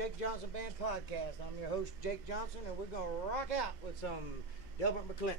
Jake Johnson Band Podcast. I'm your host, Jake Johnson, and we're going to rock out with some Delbert McClinton.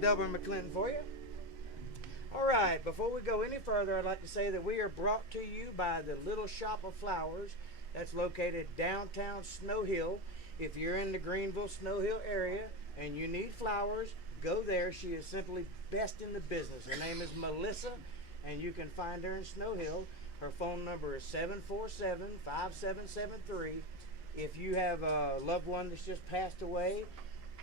Delbert McClinton for you. All right, before we go any further, I'd like to say that we are brought to you by the Little Shop of Flowers that's located downtown Snow Hill. If you're in the Greenville, Snow Hill area and you need flowers, go there. She is simply best in the business. Her name is Melissa, and you can find her in Snow Hill. Her phone number is 747-5773. If you have a loved one that's just passed away,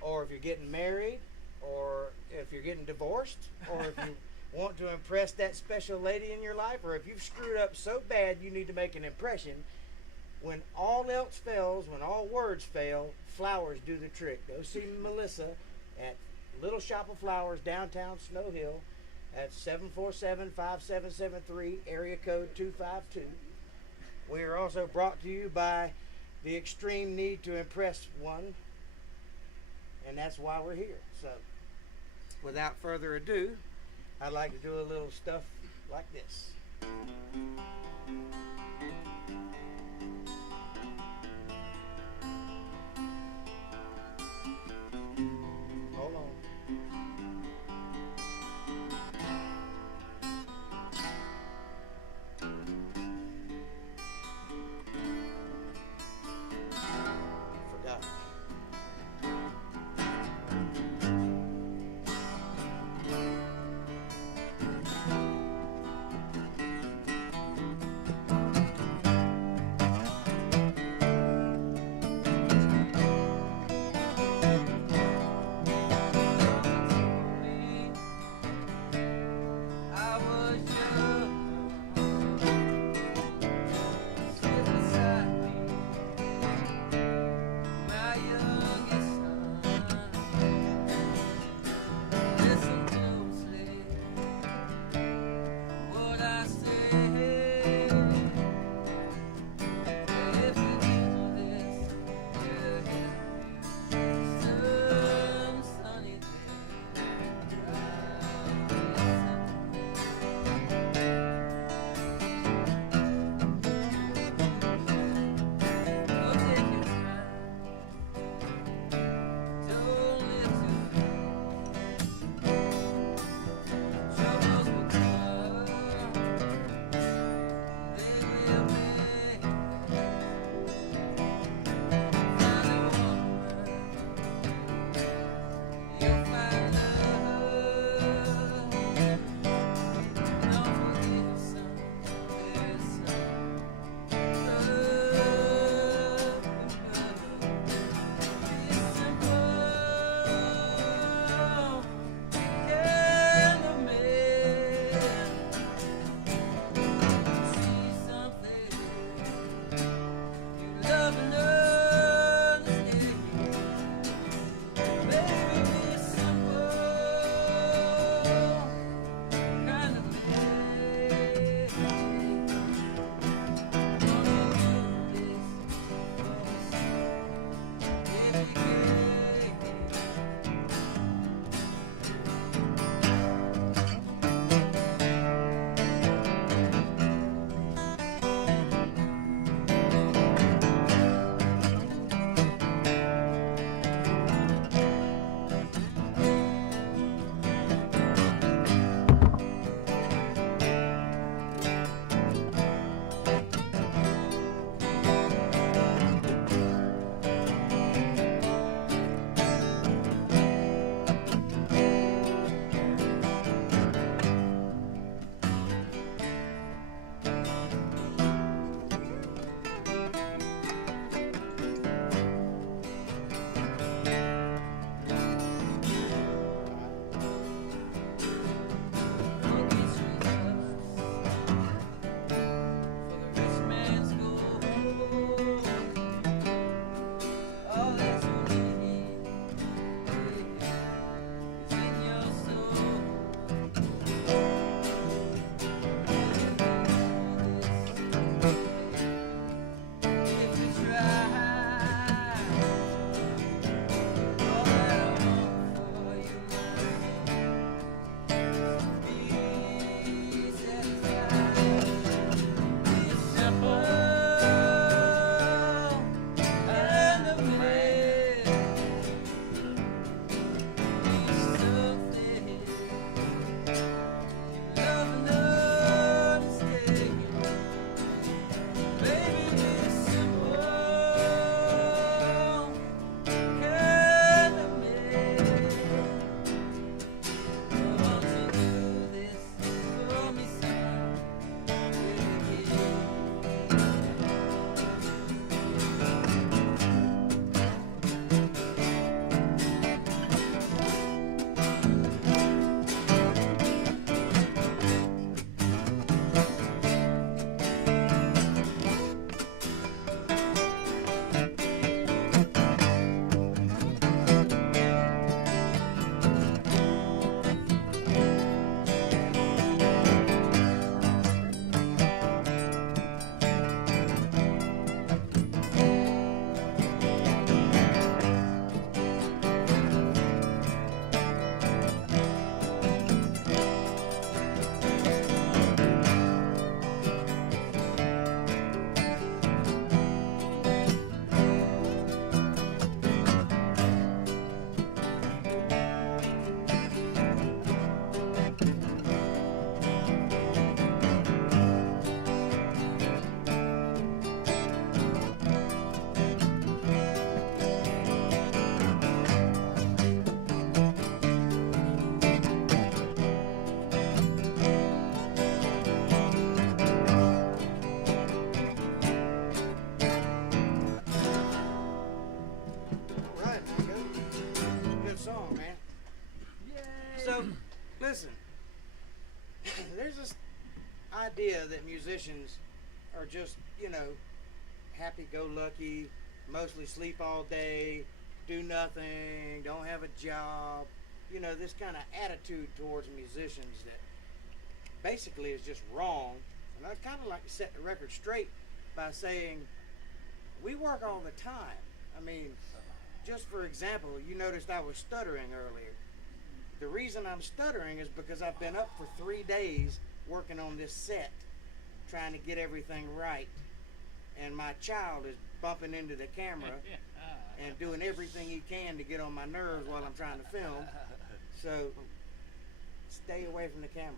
or if you're getting married, or if you're getting divorced, or if you want to impress that special lady in your life, or if you've screwed up so bad you need to make an impression, when all else fails, when all words fail, flowers do the trick. Go see Melissa at Little Shop of Flowers, downtown Snow Hill. That's 747-5773, area code 252. We are also brought to you by the extreme need to impress one, and that's why we're here. So, without further ado, I'd like to do a little stuff like this. Hold on. Forgot. idea that musicians are just, happy-go-lucky, mostly sleep all day, do nothing, don't have a job, this kind of attitude towards musicians that basically is just wrong. And I'd kind of like to set the record straight by saying we work all the time. I mean, just for example, you noticed I was stuttering earlier. The reason I'm stuttering is because I've been up for 3 days working on this set, trying to get everything right. And my child is bumping into the camera and doing everything he can to get on my nerves while I'm trying to film. So, stay away from the camera.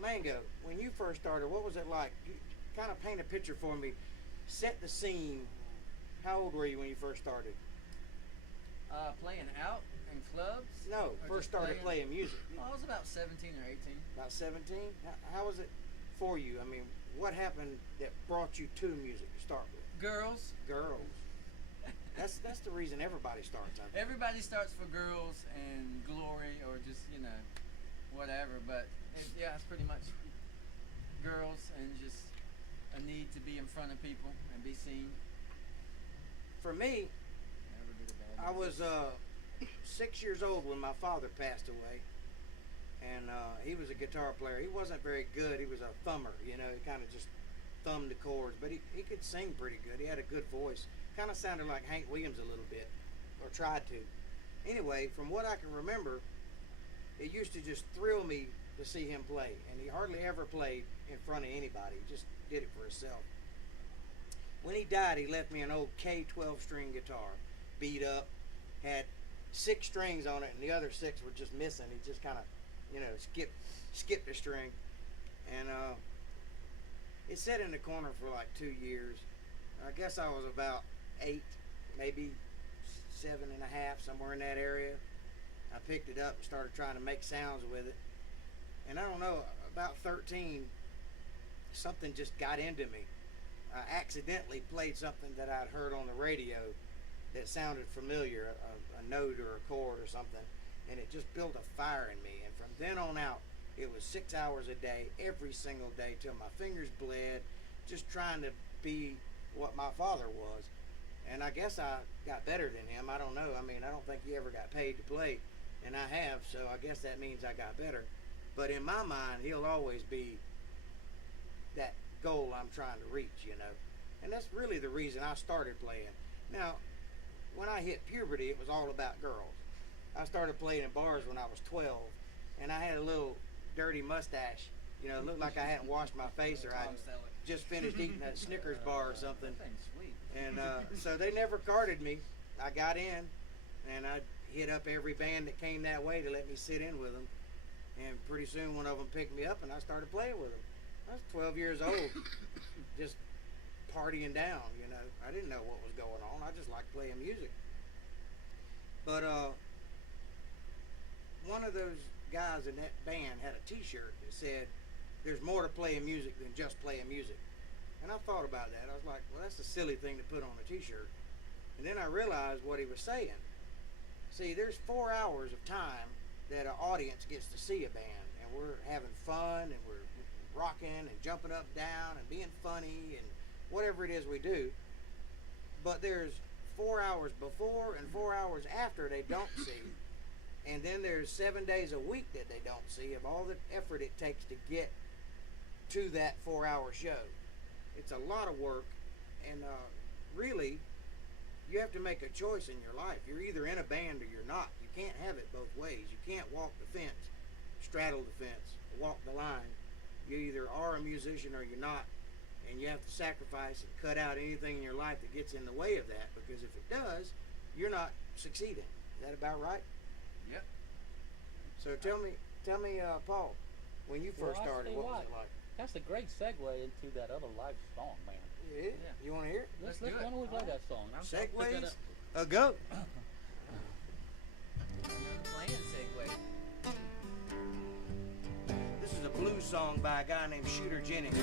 Mango, when you first started, what was it like? You kind of paint a picture for me. Set the scene. How old were you when you first started? Playing out in clubs? No, first started playing music. I was about 17 or 18. About 17? How was it for you? I mean, what happened that brought you to music to start with? Girls. Girls. That's the reason everybody starts, I think. Everybody starts for girls and glory or just, whatever. But it's pretty much girls and just a need to be in front of people and be seen. For me, I was 6 years old when my father passed away. And he was a guitar player. He wasn't very good. He was a thumber, he kind of just thumbed the chords. But he could sing pretty good. He had a good voice. Kind of sounded like Hank Williams a little bit, or tried to. Anyway, from what I can remember, it used to just thrill me to see him play. And he hardly ever played in front of anybody. He just did it for himself. When he died, he left me an old K-12 string guitar, beat up, had 6 strings on it, and the other 6 were just missing. He just kind of, skipped a string. And it sat in the corner for like 2 years. I guess I was about 8, maybe 7.5, somewhere in that area. I picked it up and started trying to make sounds with it. And I don't know, about 13, something just got into me. I accidentally played something that I'd heard on the radio that sounded familiar, a note or a chord or something, and it just built a fire in me. And from then on out, it was 6 hours a day, every single day, till my fingers bled, just trying to be what my father was. And I guess I got better than him. I don't know. I mean, I don't think he ever got paid to play, and I have, so I guess that means I got better. But in my mind, he'll always be that goal I'm trying to reach, And that's really the reason I started playing. Now, when I hit puberty, it was all about girls. I started playing in bars when I was 12, and I had a little dirty mustache. It looked like I hadn't washed my face, or I just finished eating a Snickers bar or something. And so they never carded me. I got in, and I hit up every band that came that way to let me sit in with them. And pretty soon one of them picked me up, and I started playing with them. I was 12 years old, just partying down, I didn't know what was going on. I just liked playing music. But one of those guys in that band had a t-shirt that said, "There's more to playing music than just playing music." And I thought about that. I was like, well, that's a silly thing to put on a t-shirt. And then I realized what he was saying. See, there's 4 hours of time that an audience gets to see a band, and we're having fun, and we're rocking and jumping up and down and being funny and whatever it is we do. But there's 4 hours before and 4 hours after they don't see. And then there's 7 days a week that they don't see, of all the effort it takes to get to that 4-hour show. It's a lot of work, and really, you have to make a choice in your life. You're either in a band or you're not. You can't have it both ways. You can't walk the fence, straddle the fence, walk the line. You either are a musician or you're not, and you have to sacrifice and cut out anything in your life that gets in the way of that, because if it does, you're not succeeding. Is that about right? Yep. So tell me, Paul, when you first started, what was it like? That's a great segue into that other live song, man. Yeah. You want to hear it? Let's do it. Why don't we play that song? Segways? Go. Playing segue. This is a blues song by a guy named Shooter Jennings.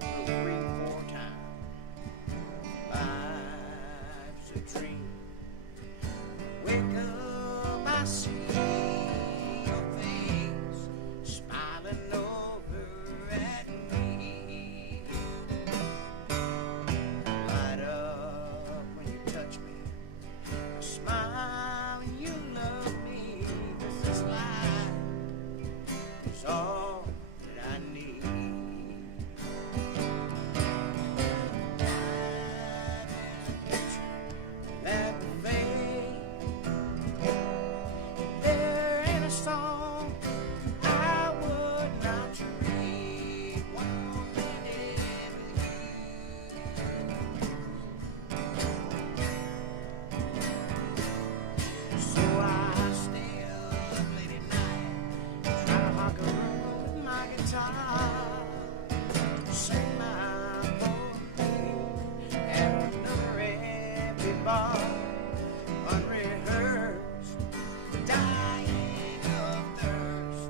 Little 3/4 time. Life's a dream. Wake up, I see your face smiling over at me. Light up when you touch me, a smile and you love me. This life is all that I need. That fade there in a song I would not trade one more minute with you. So I stay up late at night, try to rock a room with my guitar, sing my poetry at another empty bar. Unrehearsed, dying of thirst,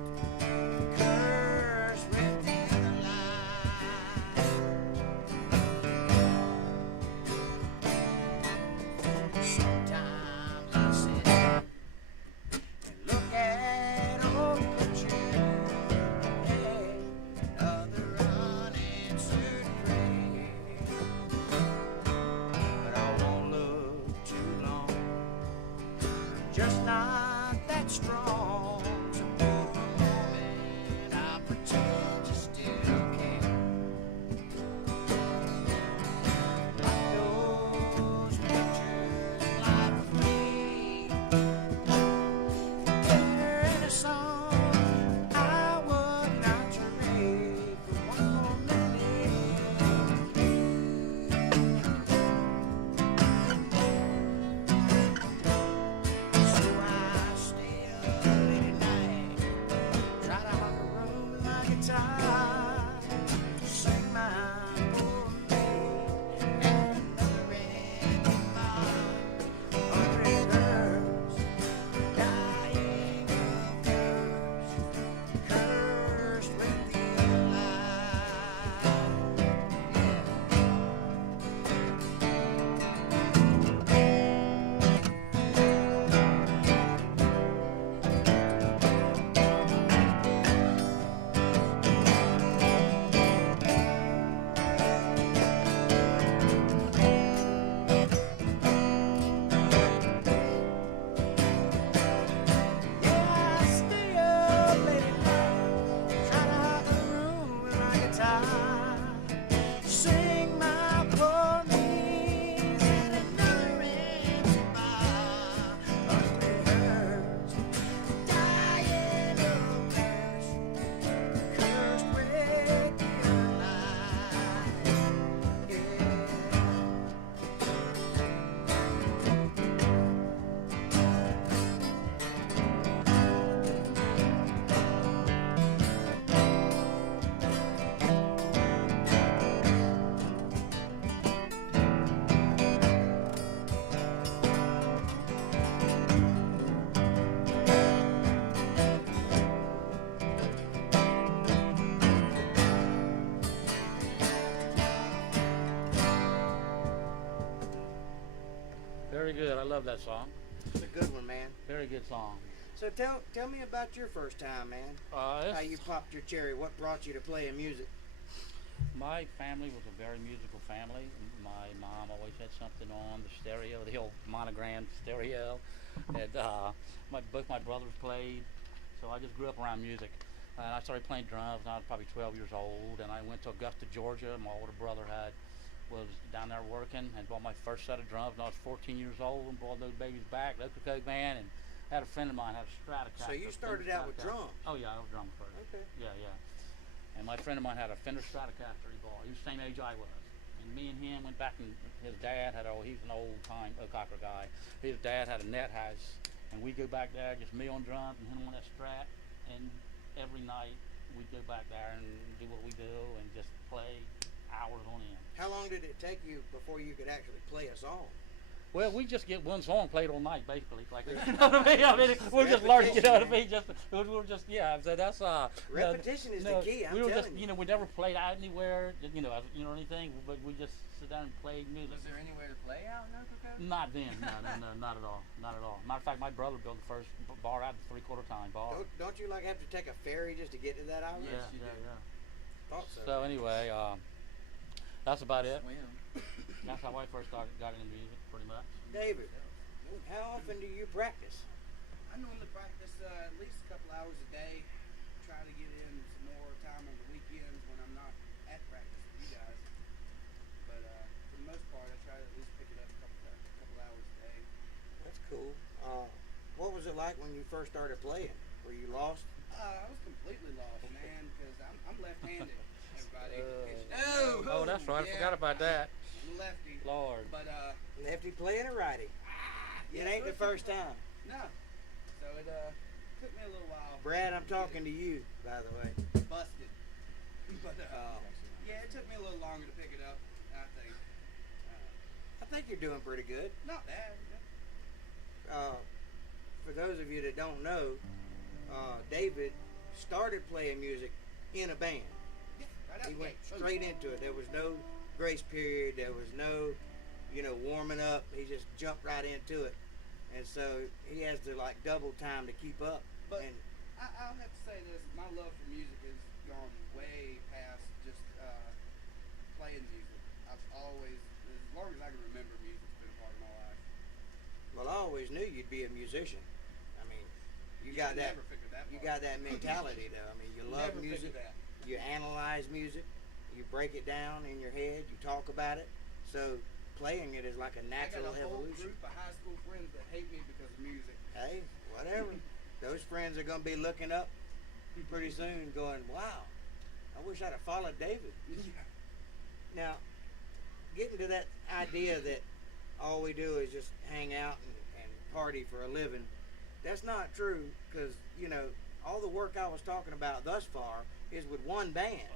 cursed with the other life. Sometimes I sit and look at old pictures, another unanswered prayer. But I won't look too long, just not that strong. So for a moment I'll pretend you still care. Like those pictures live with me, they're in a song I would not trade for one more minute with you. So I stay up late at night, try to rock a room with my guitar, sing my poetry at another empty bar. Unrehearsed, dying of thirst, cursed with the other life. Yeah, I stay up late at night, try to rock a room with my guitar, sing my poems at another empty bar. Unrehearsed, dying of thirst, cursed with the other life. Yeah. Very good. I love that song. It's a good one, man. Very good song. So tell me about your first time, man. How you popped your cherry? What brought you to playing music? My family was a very musical family. My mom always had something on the stereo, the old monogram stereo, and both my brothers played. So I just grew up around music. And I started playing drums when I was probably 12 years old, and I went to Augusta, Georgia. My older brother was down there working and bought my first set of drums when I was 14 years old and brought those babies back, left the Coke van, and had a friend of mine had a Stratocaster. So you started out with drums? Oh yeah, I was drums first. Okay. Yeah. And my friend of mine had a Fender Stratocaster he bought. He was the same age I was. And me and him went back, and his dad had he's an old time O'Cocker guy. His dad had a net house, and we'd go back there, just me on drums and him on that Strat, and every night we'd go back there and do what we do and just play hours on end. How long did it take you before you could actually play a song? Well, we just get one song played all night, basically. Like, you know what I mean? We're just learning, you know what I mean? We're just, yeah. So that's repetition is the key. I'm we were telling just, you. we never played out anywhere, anything. But we just sit down and play music. Was there anywhere to play out in Uncle Cody? Not then, no, not at all, not at all. Matter of fact, my brother built the first bar out, the 3/4 time bar. Don't you like have to take a ferry just to get to that island? Yes, you do. Thought so. So anyway, that's about it. Swim. That's how I first got into music, pretty much. David, how often do you practice? I normally practice at least a couple hours a day. Try to get in some more time on the weekends when I'm not at practice with you guys. But for the most part, I try to at least pick it up a couple hours a day. That's cool. What was it like when you first started playing? Were you lost? I was completely lost, man, because I'm left-handed. Everybody. Oh, that's right. I forgot about that. I'm a lefty. Lord. But Lefty playing or righty? It ain't the first time. No. So it took me a little while. Brad, I'm talking to you, by the way. Busted. But yeah, it took me a little longer to pick it up. I think. I think you're doing pretty good. Not bad. For those of you that don't know, David started playing music in a band. Yeah, right out He the went gate. straight into it. There was no grace period. There was no, warming up. He just jumped right into it. And so he has to like double time to keep up. But And I'll have to say this: my love for music has gone way past just playing music. I've always, as long as I can remember, music's been a part of my life. well, I always knew you'd be a musician. I mean, you got that. Never figured that. You part got that mentality, though. I mean, you love Never music. figured that. You analyze music. You break it down in your head. You talk about it. So playing it is like a natural I got a whole evolution. group of high school friends that hate me because of music. Hey, whatever. Those friends are gonna be looking up pretty soon, going, "Wow, I wish I'd have followed David." Now, getting to that idea that all we do is just hang out and party for a living, that's not true, because all the work I was talking about thus far is with one band.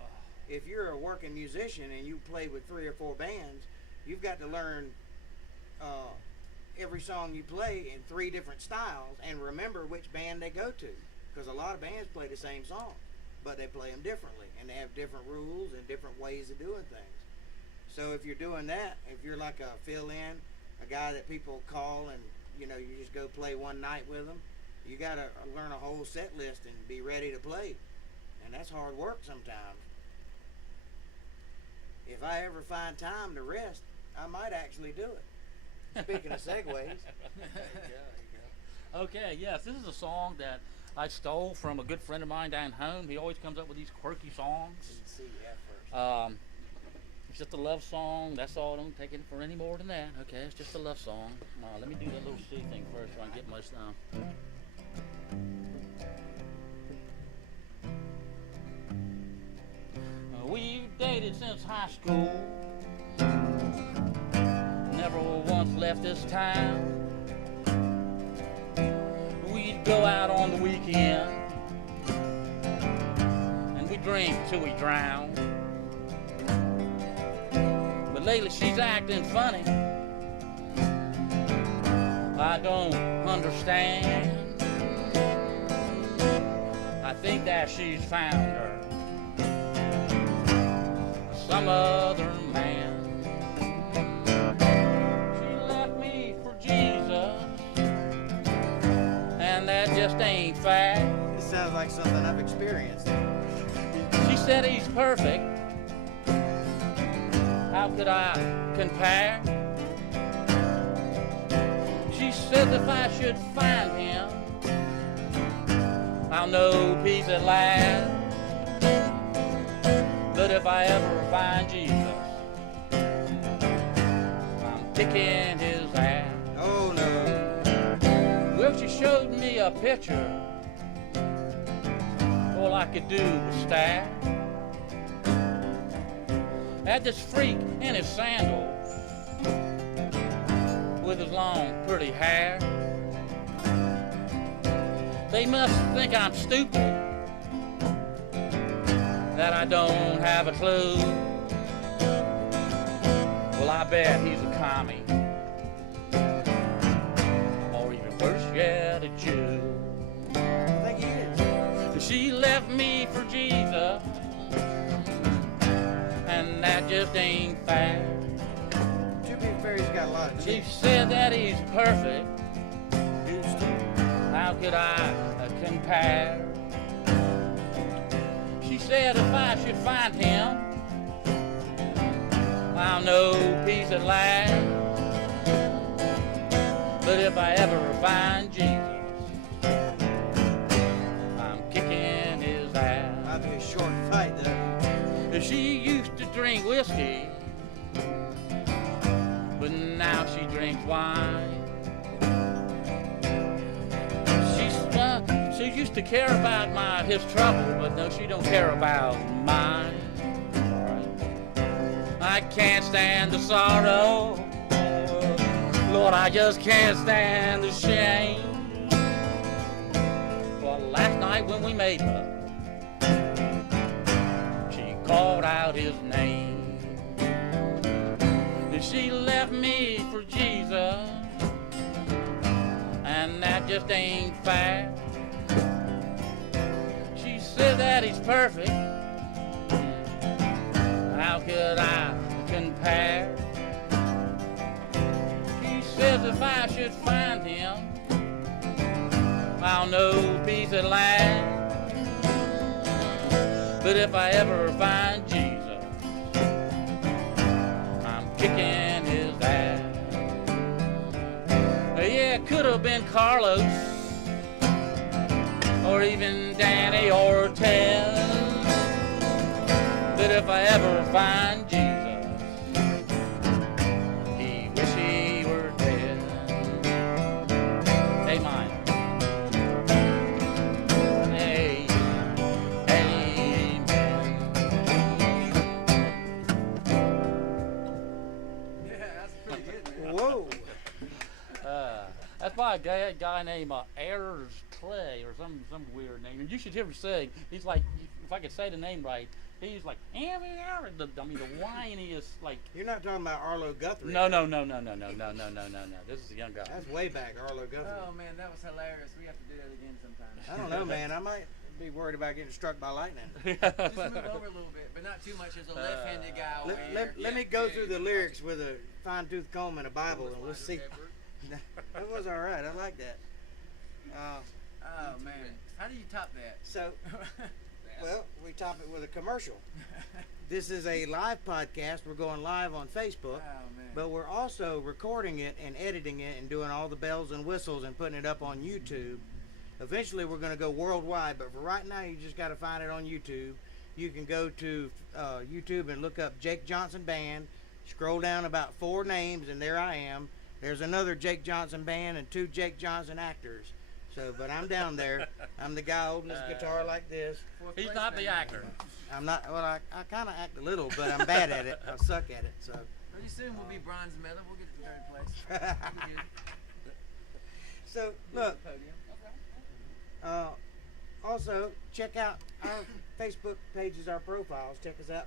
If you're a working musician and you play with 3 or 4 bands, you've got to learn every song you play in 3 different styles and remember which band they go to, because a lot of bands play the same song, but they play them differently and they have different rules and different ways of doing things. So if you're doing that, if you're like a fill-in, a guy that people call and you just go play one night with them, you got to learn a whole set list and be ready to play, and that's hard work sometimes. If I ever find time to rest, I might actually do it. Speaking of segues. Okay, yes, this is a song that I stole from a good friend of mine down home. He always comes up with these quirky songs. Didn't see that first. It's just a love song. That's all. Don't take it for any more than that. Okay, it's just a love song. Let me do that little C thing first so I can get my stuff. We've dated since high school. Never once left this town. We'd go out on the weekend and we drink till we drown. But lately she's acting funny. I don't understand. I think that she's found her some other man. She left me for Jesus, and that just ain't fair. This sounds like something I've experienced. She said he's perfect. How could I compare? She said if I should find him, I'll know peace at last. But if I ever find Jesus, I'm kicking his ass. Oh no. Well, she showed me a picture. All I could do was stare at this freak in his sandals with his long, pretty hair. They must think I'm stupid, that I don't have a clue. Well, I bet he's a commie, or even worse yet, a Jew. I think he is. She left me for Jesus, and that just ain't fair. fairy's got a lot of She chicks. said that he's perfect. How could I compare? She said if I should find him, I'll know peace at last. But if I ever find Jesus, I'm kicking his ass. Might be a short fight though. She used to drink whiskey, but now she drinks wine. She used to care about his trouble, but no, she don't care about mine. I can't stand the sorrow, Lord, I just can't stand the shame. Well, last night when we made love, she called out his name. She left me for Jesus, and that just ain't fair. She said that he's perfect. How could I compare? She says if I should find him, I'll know peace at last. But if I ever find Jesus, I'm kicking his ass. Yeah, it could have been Carlos, or even Danny Ortez. But if I ever find Jesus, he wish he were dead. Amen. Amen. Yeah, that's pretty good, man. Whoa. That's by a guy named Ayers Clay or some weird name. And you should hear him sing. He's like, if I could say the name right, he's like, I mean, the whiniest, like. You're not talking about Arlo Guthrie. No. This is a young guy. That's way back, Arlo Guthrie. Oh man, that was hilarious. We have to do that again sometime. I don't know, man. I might be worried about getting struck by lightning. Just move over a little bit, but not too much. As a left-handed guy over here. Let me go through the lyrics with a fine-tooth comb and a Bible, and we'll see. That was all right. I like that. Oh man, how do you top that? So, well, we top it with a commercial. This is a live podcast. We're going live on Facebook, Oh man. but we're also recording it and editing it and doing all the bells and whistles and putting it up on YouTube. Eventually, we're going to go worldwide, but for right now, you just got to find it on YouTube. You can go to YouTube and look up Jake Johnson Band. Scroll down about 4 names, and there I am. There's another Jake Johnson Band and 2 Jake Johnson actors. So, but I'm down there. I'm the guy holding his guitar like this. Fourth He's place, not the man. actor. I'm not. Well, I kind of act a little, but I'm bad at it. I suck at it. So, Pretty soon we'll be bronze medal. We'll get to 3rd place. We'll be good. so look. Podium. Also, check out our Facebook pages, our profiles. Check us out.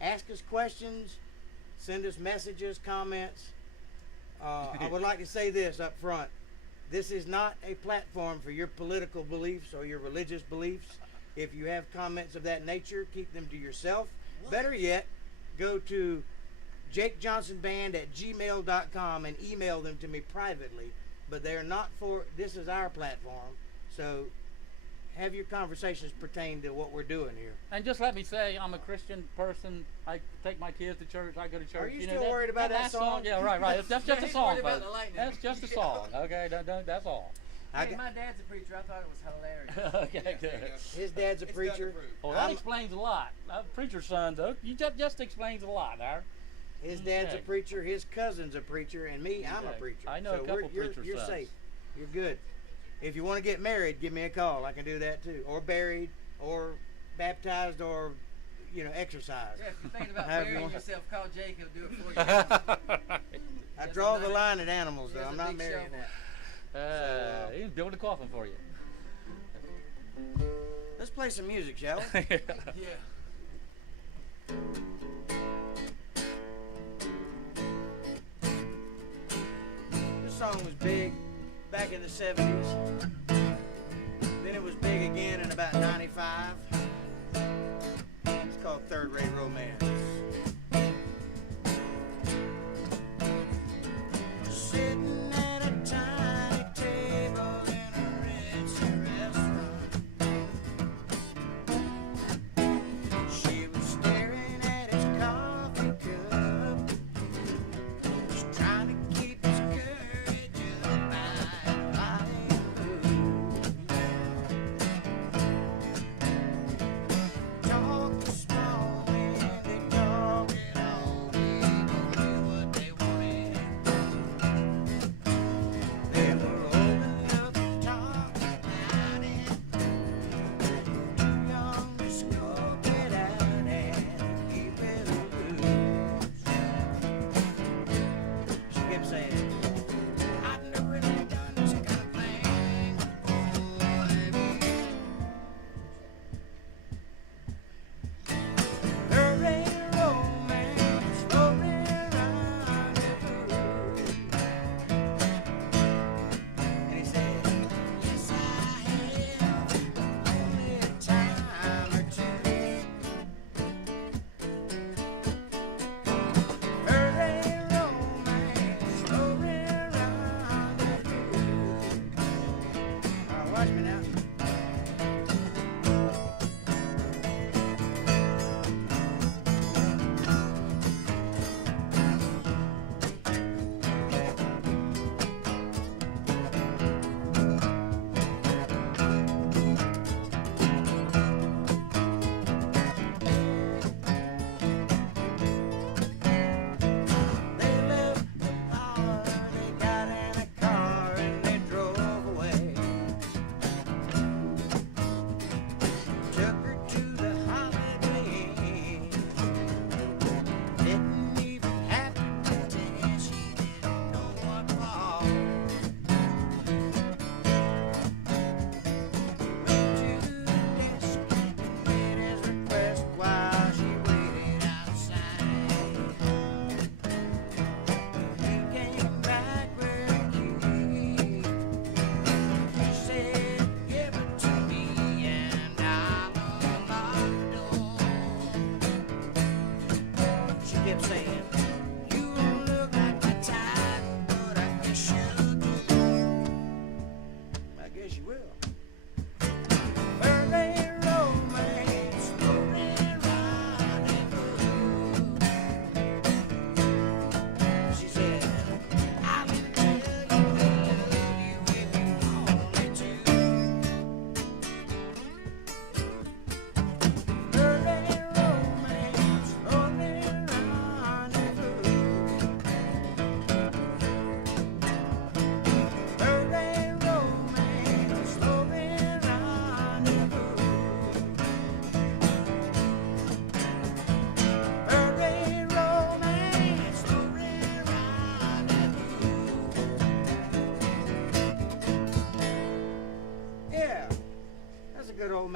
Ask us questions. Send us messages, comments. I would like to say this up front. This is not a platform for your political beliefs or your religious beliefs. If you have comments of that nature, keep them to yourself. Better yet, go to jakejohnsonband@gmail.com and email them to me privately. But they are not for, this is our platform. So have your conversations pertain to what we're doing here. And just let me say, I'm a Christian person. I take my kids to church. I go to church. Are you know, still worried about that song? Yeah, right. That's just a He's song, worried about folks. the lightning. That's just a song. Okay, that's all. I Hey, got- my dad's a preacher. I thought it was hilarious. Okay, good. His dad's a preacher. Well, that I'm- explains a lot. Preacher's son, though, you just explains a lot, Aaron. His dad's a Okay. preacher, his cousin's a preacher, and me, I'm a Okay. preacher. I know a couple you're preacher sons. safe. You're good. If you want to get married, give me a call. I can do that too. Or buried, or baptized, or exercised. Yeah, if you're thinking about However you burying want. yourself, call Jake. He'll do it for you. I Yes, draw I'm the not- line at animals, he though. has I'm a not big marrying shovel. that. He's building a coffin for you. Let's play some music, shall we? Yeah. This song was big back in the 70s. Then it was big again in about 95. It's called Third Rate Romance.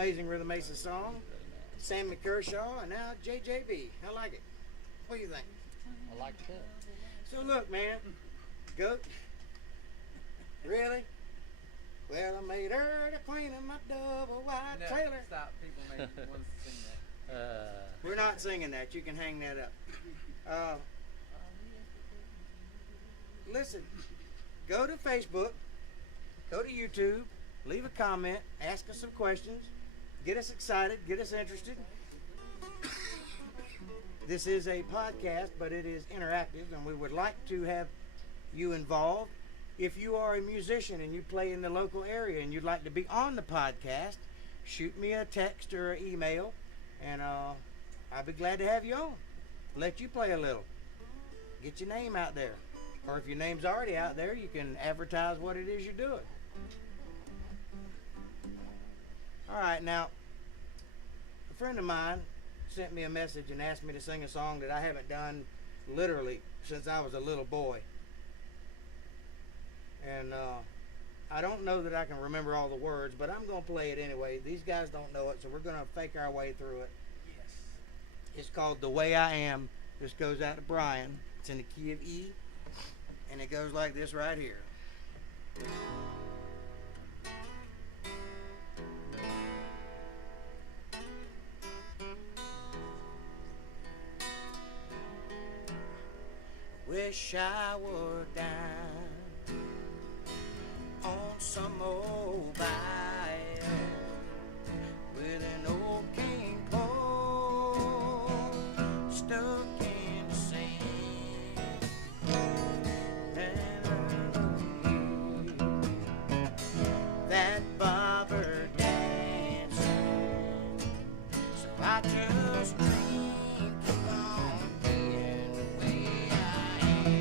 amazing Rhythm Aces song. Sammy Kershaw, and now JJB. I like it. What do you think? I like it. So look, man, goat. Really? Well, I made her the queen of my double wide No, trailer. stop. People may want to sing that. We're not singing that. You can hang that up. Listen, go to Facebook, go to YouTube, leave a comment, ask us some questions, get us excited, get us interested. This is a podcast, but it is interactive, and we would like to have you involved. If you are a musician and you play in the local area and you'd like to be on the podcast, shoot me a text or an email, and I'll be glad to have you on. Let you play a little. Get your name out there. Or if your name's already out there, you can advertise what it is you're doing. All right, now, a friend of mine sent me a message and asked me to sing a song that I haven't done literally since I was a little boy. And I don't know that I can remember all the words, but I'm going to play it anyway. These guys don't know it, so we're going to fake our way through it. Yes. It's called The Way I Am. This goes out to Brian. It's in the key of E, and it goes like this right here. Wish I were down on some old bayou with an old king pole stuck in the sand, and I know that bobber dancing, so I just dream keep on being the way I am.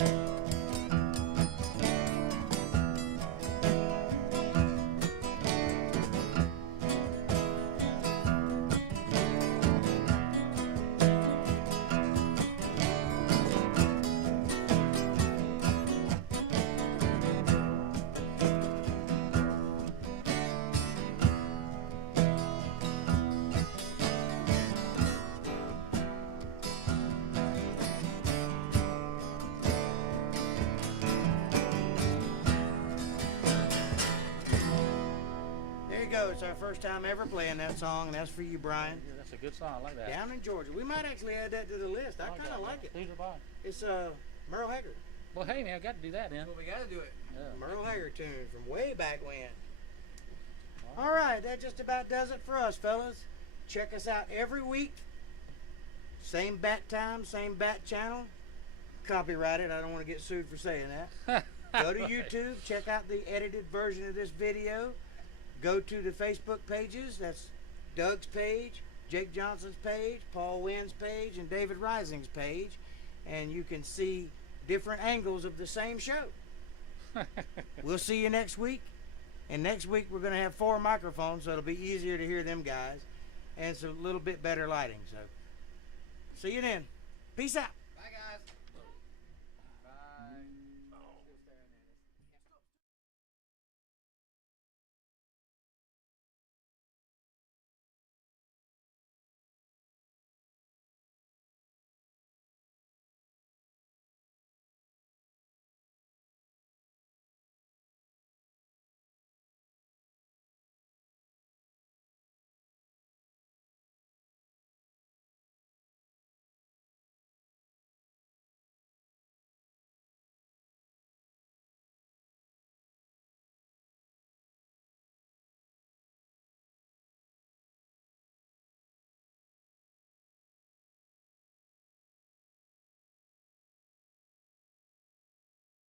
There you go. It's our first time ever playing that song, and that's for you, Brian. Yeah, that's a good song. I like that. Down in Georgia. We might actually add that to the list. I kind that, of like it. Who's the boss? It's Merle Haggard. Well, hey man, I got to do that then. Well, we gotta do it. Yeah. Merle Haggard tune from way back when. All right, that just about does it for us, fellas. Check us out every week. Same bat time, same bat channel. Copyrighted. I don't want to get sued for saying that. Go to YouTube. Check out the edited version of this video. Go to the Facebook pages. That's Doug's page, Jake Johnson's page, Paul Wynn's page, and David Rising's page. And you can see different angles of the same show. We'll see you next week. And next week we're going to have 4 microphones, so it'll be easier to hear them guys. And it's a little bit better lighting. So see you then. Peace out.